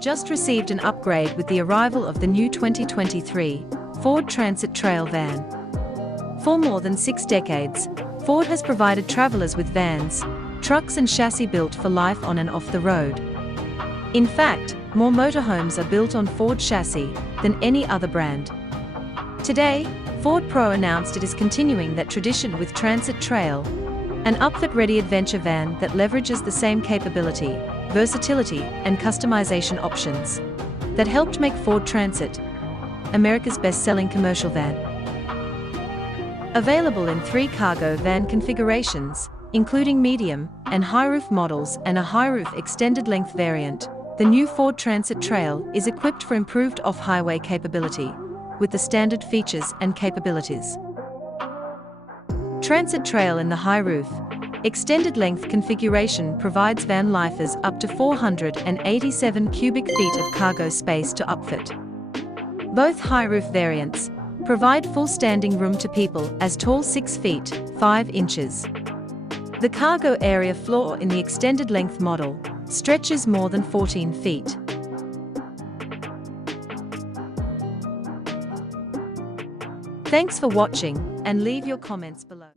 just received an upgrade with the arrival of the new 2023 Ford Transit Trail van. For more than 6 decades, Ford has provided travelers with vans, trucks and chassis built for life on and off the road. In fact, more motorhomes are built on Ford chassis than any other brand. Today, Ford Pro announced it is continuing that tradition with Transit Trail, an upfit-ready adventure van that leverages the same capability, versatility, and customization options that helped make Ford Transit America's best-selling commercial van. Available in 3 cargo van configurations, including medium and high-roof models and a high-roof extended-length variant, the new Ford Transit Trail is equipped for improved off-highway capability, with the standard features and capabilities. Transit Trail in the high-roof, extended-length configuration provides van lifers up to 487 cubic feet of cargo space to upfit. Both high-roof variants provide full standing room to people as tall 6 feet, 5 inches. The cargo area floor in the extended-length model stretches more than 14 feet. Thanks for watching, and leave your comments below.